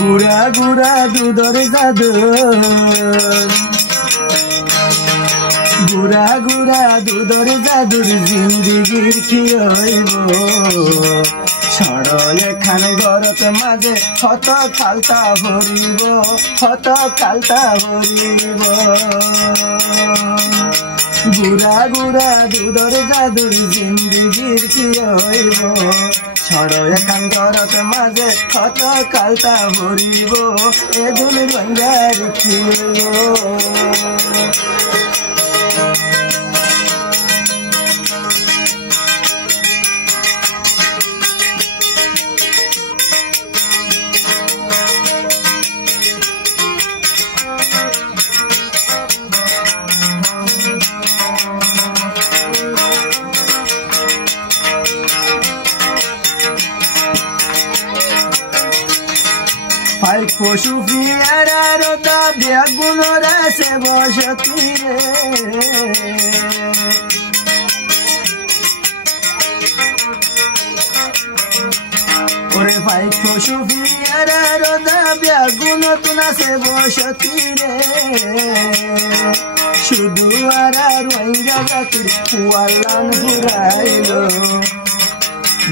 গুড়া গুড়া দুধর জাদুর গুড়া গুড়া দুধর জাদুর জিন্দিগির কি হইব ছড়য় এখান গরত মাঝে হত খালতা ভরিব হত খালতা ভরিব গুড়া গুড়া দুধর জাদুর জিন্দিগির কি হইব ছড়য় এখান গরত মাঝে হত খালতা ভরিব এ দুল রঙ্গার কি হইব Ay পশু ফিয়ারার দাবিয়া গুণরা সে বসতি রে ওরে ভাই পশু ফিয়ারার দাবিয়া গুণ তুনা সে বসতি রে শুধু আর রোহিঙ্গা জাতির ওয়াল্লান ঘুরাইলো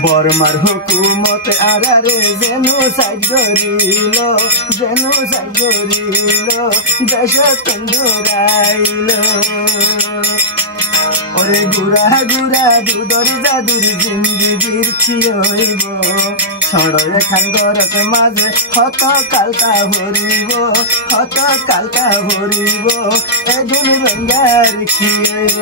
বর্মার হুকুমত আরারে যেনু সাইজরিল দেশ তন্দুরাইল ওরে গুড়া গুড়া দুধর জাদুর জিন্দিগির কি হইব ছড়য় এখান গরত মাঝে হত কালতা ভরিব হত কালতা ভরিব এ দুল রঙ্গার কি হইব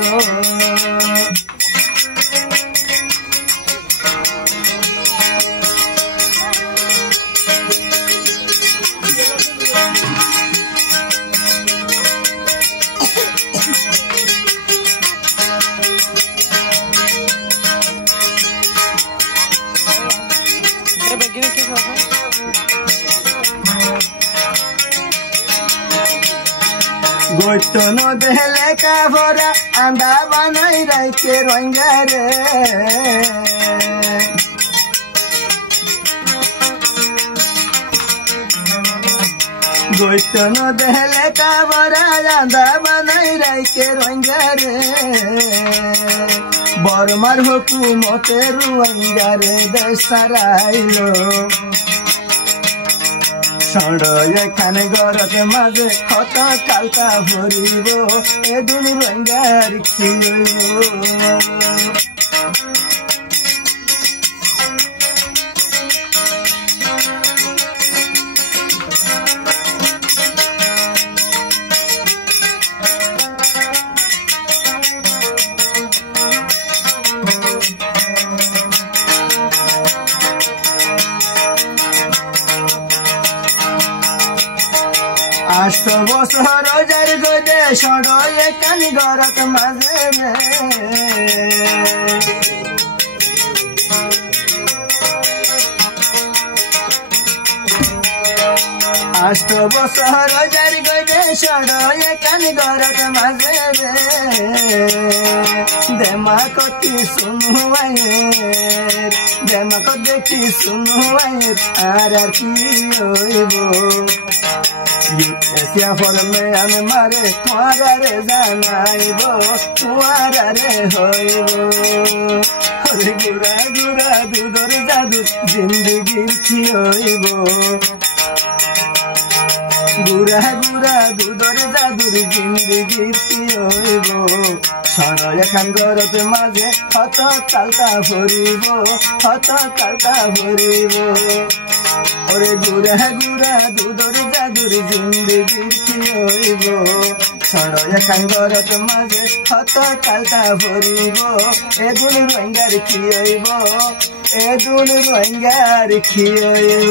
গোটন দেহলে কাভরা আন্দা বানাই রাইতে রঙ্গা রে গোটন দেহলে কাভরা আন্দা বানাই রাইতে রঙ্গা রে বর্মার হুকুমতের রঙ্গা রে দেশ সারাইলো ছড়য় এখানে গরত মাঝে হত কালতা ভরিব এ দুল রঙ্গার কি হইব আষ্ট বছর যার গদে ছড়য় এখান গরত মাঝে আষ্ট বছর যার গদে ছড়য় এখান গরত মাঝে দেমা কতি শুনুয়ায়ে দেমা কত দেখি শুনুয়ায়ে আর কি হইব এসিয়া ফরমে আমি মারে তোমারে জানাইব তোমারে হইব ওরে গুড়া গুড়া দুধর জাদু জিন্দিগির কি হইব গুড়া গুড়া দুধর জাদুর জিন্দিগির কি হইব ছড়য় এখান গরত মাঝে হত কালতা ভরিব হত কালতা ভরিব ওরে গুড়া গুড়া দুধর জাদুর জিন্দিগির কি হইব ছড়য় এখান গরত মাঝে হত কালতা ভরিব এ দুল রঙ্গার কি হইব এ দুল রঙ্গার কি হইব